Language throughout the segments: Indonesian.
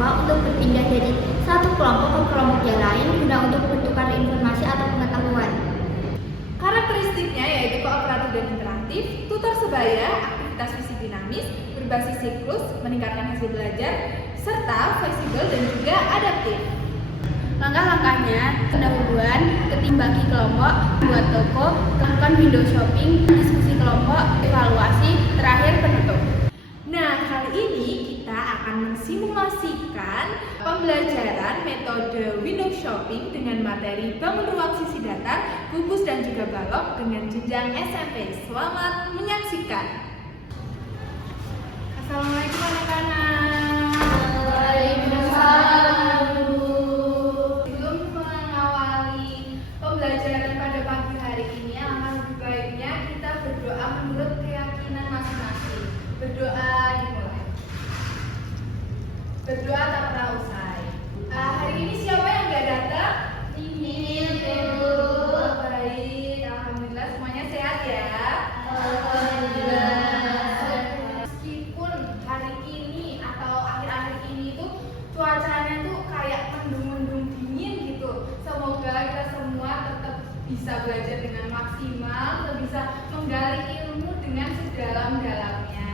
mahasiswa untuk berpindah dari satu kelompok ke kelompok yang lain guna untuk bertukar informasi atau pengetahuan. Karakteristiknya yaitu kooperatif dan interaktif, tutor sebaya, aktivitas visi dinamis, berbasis siklus, meningkatkan hasil belajar, serta fleksibel dan juga adaptif. Langkah-langkahnya, pendahuluan, bagi kelompok, buat toko, lakukan window shopping, diskusi kelompok, evaluasi, terakhir penutup. Nah, kali ini kita akan mensimulasikan pembelajaran metode window shopping dengan materi bangun ruang sisi datar, kubus dan juga balok dengan jenjang SMP. Selamat menyaksikan. Assalamualaikum anak-anak. Waalaikumsalam. Sebelum mengawali pembelajaran pada pagi hari ini, alangkah lebih baiknya kita berdoa menurut keyakinan masing-masing. Berdoa dimulai. Berdoa tak pernah usai. Hari ini siapa yang nggak datang? Ini Baik, alhamdulillah semuanya sehat ya. Alhamdulillah. Meskipun hari ini atau akhir-akhir ini tuh cuacanya tuh kayak mendung-mendung dingin gitu. Semoga kita semua tetap bisa belajar dengan maksimal, tetap bisa menggali ilmu dengan sedalam-dalamnya.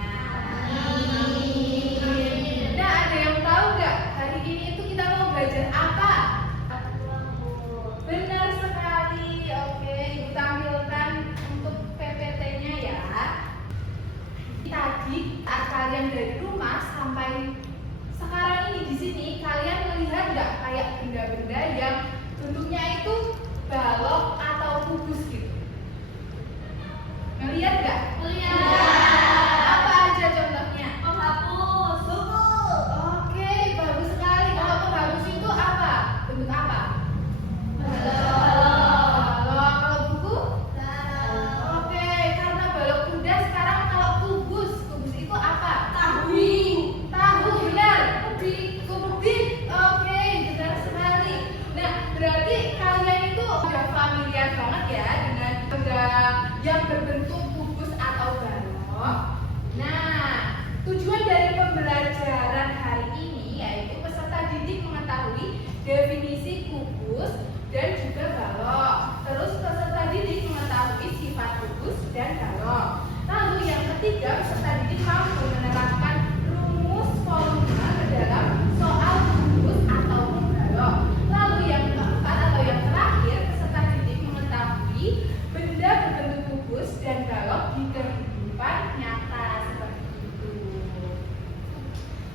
Nah, ada yang tahu nggak hari ini itu kita mau belajar apa? Benar sekali. Oke, Ibu tampilkan untuk PPT-nya ya. Tadi saat kalian dari rumah sampai sekarang ini di sini, kalian melihat nggak kayak benda-benda yang bentuknya itu balok atau kubus gitu? Melihat nggak? Apa aja contohnya? Penghapus. Oke, bagus sekali. Kalau penghapus itu apa? Bentuk apa? Balok. Kalau buku? Oke, karena balok kuda sekarang kalau kubus itu apa? Tahu, benar. Kubik. Oke, benar sekali. Nah, berarti kalian itu udah familiar banget ya dengan benda yang berbentuk kubus atau balok. Nah, tujuan dari pembelajaran hari ini yaitu peserta didik mengetahui definisi kubus dan juga balok. Terus peserta didik mengetahui sifat kubus dan balok. Lalu yang ketiga, peserta didik mampu menerapkan rumus formula ke dalam soal kubus ataupun balok. Lalu yang keempat atau yang terakhir, peserta didik mengetahui benda berbentuk kubus dan balok di kehidupan nyata seperti itu.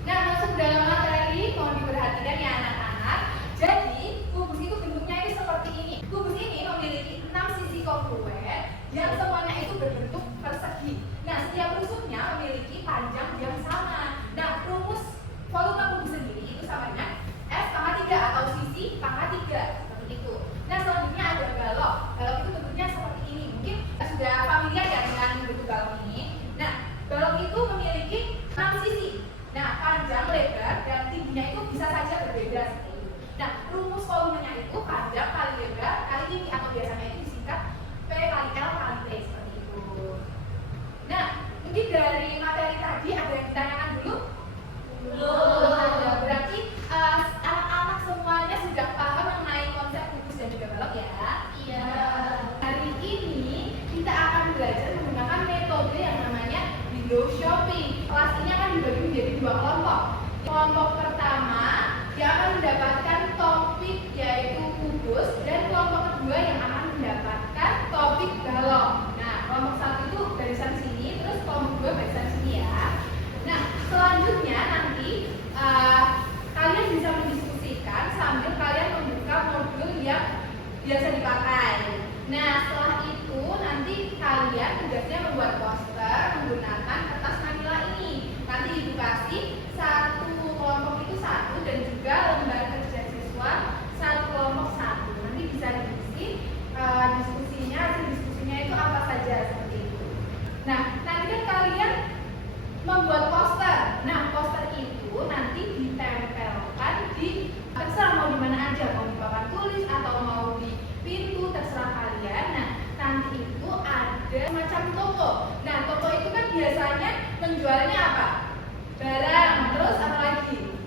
Nah, masuk dalam materi, mohon diperhatikan ya anak-anak. Jadi, kubus itu bentuknya itu seperti ini. Kubus ini memiliki 6 sisi kongruent yang semuanya itu berbentuk persegi. Nah, setiap rusuknya memiliki panjang yang sama. Nah, rumus volume kubus sendiri itu samanya S pangkat 3 atau sisi pangkat 3 seperti itu. Nah, selanjutnya ada balok. Balok itu bentuknya seperti ini. Mungkin sudah familiar ya dengan bentuk balok ini. Nah, balok itu memiliki 6 sisi. Nah, panjang, lebar, dan tingginya itu bisa saja berbeda seperti itu. Nah, rumus volumenya itu panjang kali lebar kali tinggi atau biasanya itu disingkat P kali L kali T seperti itu. Nah, mungkin dari materi tadi ada yang ditanyakan dulu? Belum ada. Berarti anak-anak semuanya sudah paham mengenai konsep kubus dan juga balok ya? Iya. Hari ini kita akan belajar menggunakan metode yang namanya window shopping. Kelas ini akan dibagi menjadi 2 kelompok. Kelompok pertama yang akan mendapatkan topik yaitu kubus dan kelompok kedua yang akan mendapatkan topik balok. Nah, kelompok 1 itu barisan sini, terus kelompok 2 barisan sini ya. Nah, selanjutnya nanti kalian bisa mendiskusikan sambil kalian membuka modul yang biasa dipakai. Nah, setelah itu nanti kalian tugasnya membuat poster menggunakan kertas manila ini. Nanti Ibu kasih satu kelompok itu 1 dan juga lembar kerja siswa 1 kelompok 1. Nanti bisa diisi diskusinya, hasil diskusinya itu apa saja seperti itu. Nah, nanti kan kalian membuat poster. Nah, poster itu nanti ditempelkan di terserah mau di mana aja, mau di papan tulis atau mau di pintu, terserah kalian. Nah, nanti itu ada semacam toko. Nah, toko itu kan biasanya menjualnya apa? Barang, terus apa lagi?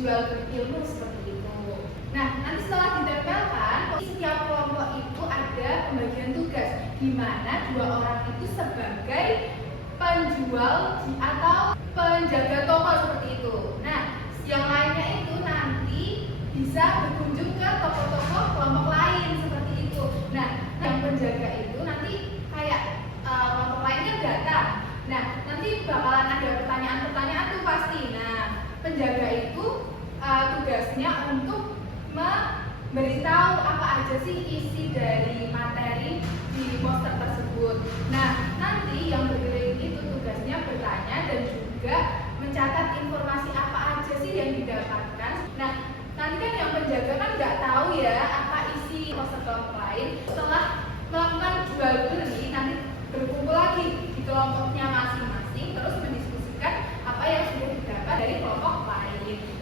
jual beli ilmu seperti itu. Nah, nanti setelah ditempelkan, setiap kelompok itu ada pembagian tugas di mana dua orang itu sebagai penjual atau penjaga toko seperti itu. Nah, yang lainnya itu nanti bisa berkunjung ke toko-toko kelompok lain seperti itu. Nah, yang penjaga itu nanti kayak kelompok lainnya datang. Nah, nanti bakalan ada pertanyaan-pertanyaan tuh pasti. Nah, penjaga itu tugasnya untuk memberitahu apa aja sih isi dari materi di poster tersebut. Nah, nanti yang berkeliling itu tugasnya bertanya dan juga mencatat informasi apa aja sih yang didapatkan. Nah, nanti kan yang penjaga kan nggak tahu ya apa isi poster kelompok lain. Setelah melakukan jual beli, nanti berkumpul lagi di kelompoknya masing-masing, terus mendiskusikan apa yang sudah didapat dari kelompok lain.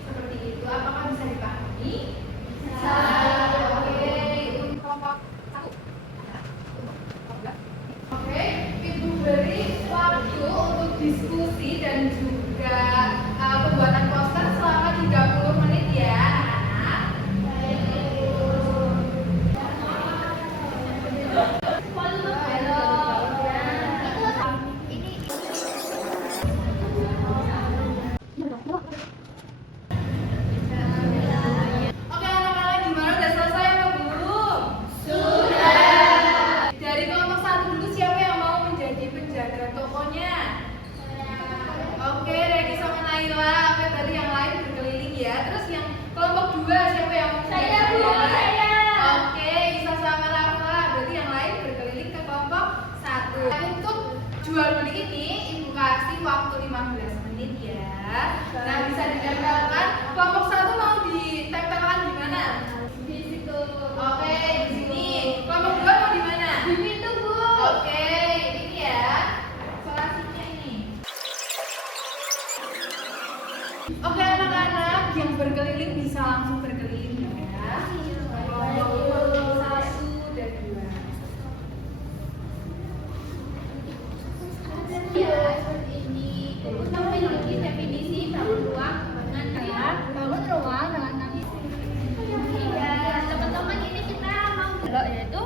Seperti itu, apakah bisa dipahami? Bisa. Oke, untuk kelompok 1. Oke, Ibu beri waktu untuk diskusi dan juga pembuatan poster selama 30 menit ya, anak-anak. Oke anak-anak, gimana? Udah selesai apa belum? Sudah. Dari kelompok 1 dulu siapa yang mau menjadi penjaga tokonya? Oke, Regi sama Naila. Oke, tadi yang lain berkeliling ya. Terus yang kelompok 2 siapa yang mau menjadi penjaga? Saya. Oke, Isa sama Rafa. Berarti yang lain berkeliling ke kelompok 1. Untuk jual beli ini Ibu kasih waktu 15 menit ya. Nah, bisa ditempelkan. Kelompok 1 mau ditempelkan di mana? Di situ. Oke, di sini. Kelompok 2 mau di mana? Di situ, Bu. Oke, ini ya. Isolasinya ini. Oke, anak-anak yang berkeliling bisa langsung berkeliling ya. Kelompok 1 dan 2. Ya, seperti ini. Terus memiliki definisi bangun ruang dengan bangun ruang dengan ya, teman-teman ini kita mau balok yaitu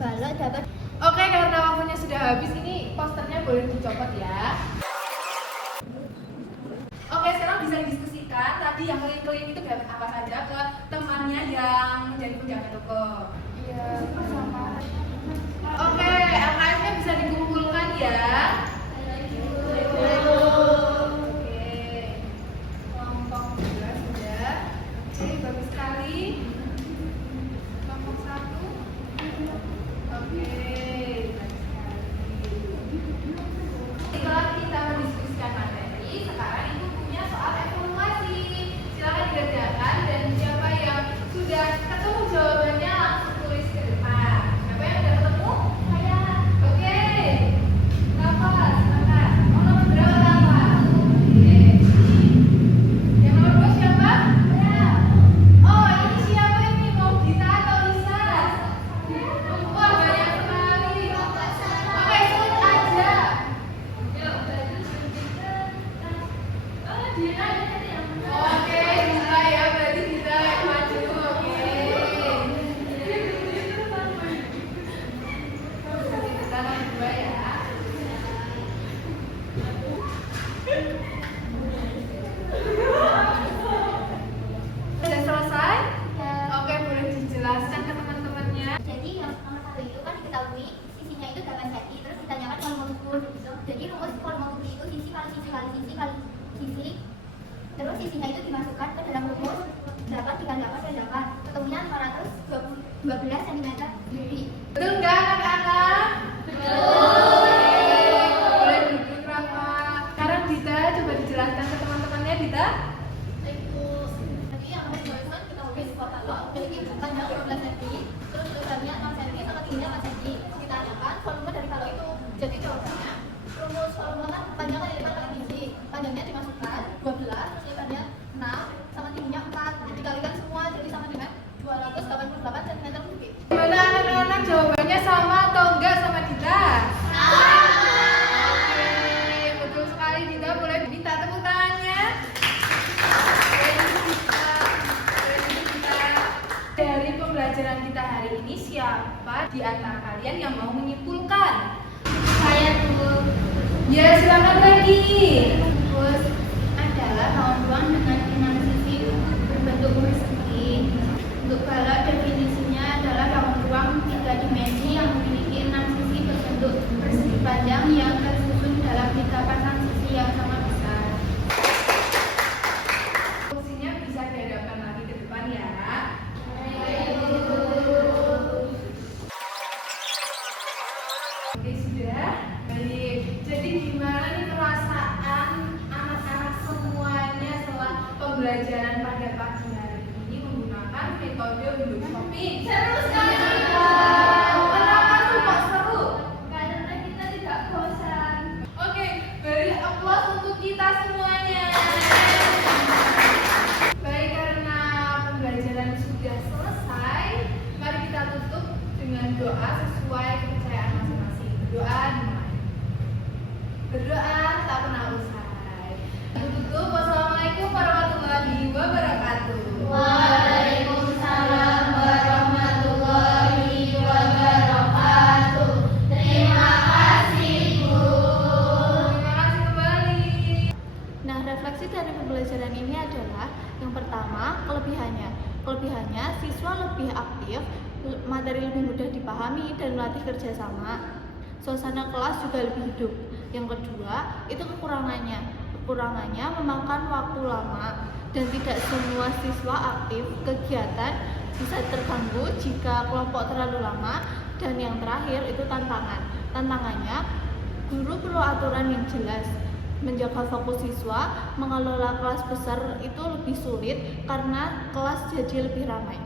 balok dapat. Oke, karena waktunya sudah habis, ini posternya boleh dicopot ya. Oke, sekarang bisa didiskusikan tadi yang keliling-keliling itu dapat apa saja ke temannya yang menjadi penjaga toko. Iya, sama. Oke, LKS-nya bisa dikumpulkan ya. Oke, kelompok 2 sudah. Oke, bagus sekali. Kelompok 1. Oke, bagus sekali. Setelah kita mendiskusikan materi, sekarang Ibu punya soal evaluasi. Silakan dikerjakan dan siapa yang sudah ketemu jawabannya langsung tulis ke depan. Siapa yang sudah ketemu? Saya. Oke. Rafa, silakan. Oh, nomor berapa Rafa? Oke. Yang nomor 2 siapa? Saya. Oh, ini siapa ini? Mau Gita atau Lisa? Wah, banyak sekali. Oke, sebut aja. Oke, bisa ya, berarti bisa maju. Oke. Kita nomor 2 ya. Sudah selesai? Oke, boleh dijelaskan ke teman-temannya. Jadi yang nomor 1 itu kan diketahui sisinya itu 8 cm, terus ditanyakan volume ukur gitu. Jadi rumus volume ukur itu sisi kali sisi kali sisi kali sisi. Terus sisinya itu dimasukkan ke dalam rumus 8 dikali 8 kali 8. Ketemunya 512 cm. Betul nggak anak-anak? Boleh duduk Rafa. Sekarang Dita, coba dijelaskan ke teman-temannya Dita. Jadi yang nomor 2 itu kan kita udah sebuah balok memiliki panjang 15 cm, terus lebarnya 6 cm sama tingginya 4 cm. Kita tanyakan volume dari balok itu. Jadi jawabannya rumus volume kan panjang kali lebar kali tinggi. Panjangnya dimasukkan 12, terus lebarnya 6 sama tingginya 4. Jadi dikalikan semua jadi sama dengan 288 cm kubik. Gimana anak-anak, jawabannya sama atau enggak sama Dita? Oke, betul sekali Dita. Boleh minta tepuk tangannya. Oke, siapa di antara kalian yang mau menyimpulkan? Saya tuh. Ya, silakan lagi. Kubus adalah bawang ruang dengan 6 sisi berbentuk persegi. Untuk balok definisinya adalah bawang ruang 3 dimensi yang memiliki 6 sisi berbentuk persegi panjang yang tersusun dalam 3 pasang sisi yang sama besar. Fungsinya bisa dihadapkan lagi ke depan ya. Oke, sudah. Baik. Jadi gimana nih perasaan anak-anak semuanya setelah pembelajaran pada pagi hari ini menggunakan metode window shopping? Seru sekali. Kenapa tuh kok seru? Karena kita tidak bosan. Oke, beri aplaus untuk kita semuanya. Baik, karena pembelajaran sudah selesai, mari kita tutup dengan doa sesuai kepercayaan masing-masing. Berdoa dimulai. Berdoa tak pernah usai. Tutup. Wassalamualaikum warahmatullahi wabarakatuh. Waalaikumsalam warahmatullahi wabarakatuh. Terima kasih, Bu. Terima kasih kembali. Nah, refleksi dari pembelajaran ini adalah yang pertama, kelebihannya. Kelebihannya, siswa lebih aktif, materi lebih mudah dipahami dan melatih kerjasama. Suasana kelas juga lebih hidup. Yang kedua, itu kekurangannya. Kekurangannya memakan waktu lama dan tidak semua siswa aktif. Kegiatan bisa terganggu jika kelompok terlalu lama. Dan yang terakhir, itu tantangan. Tantangannya, guru perlu aturan yang jelas. Menjaga fokus siswa, mengelola kelas besar itu lebih sulit karena kelas jadi lebih ramai.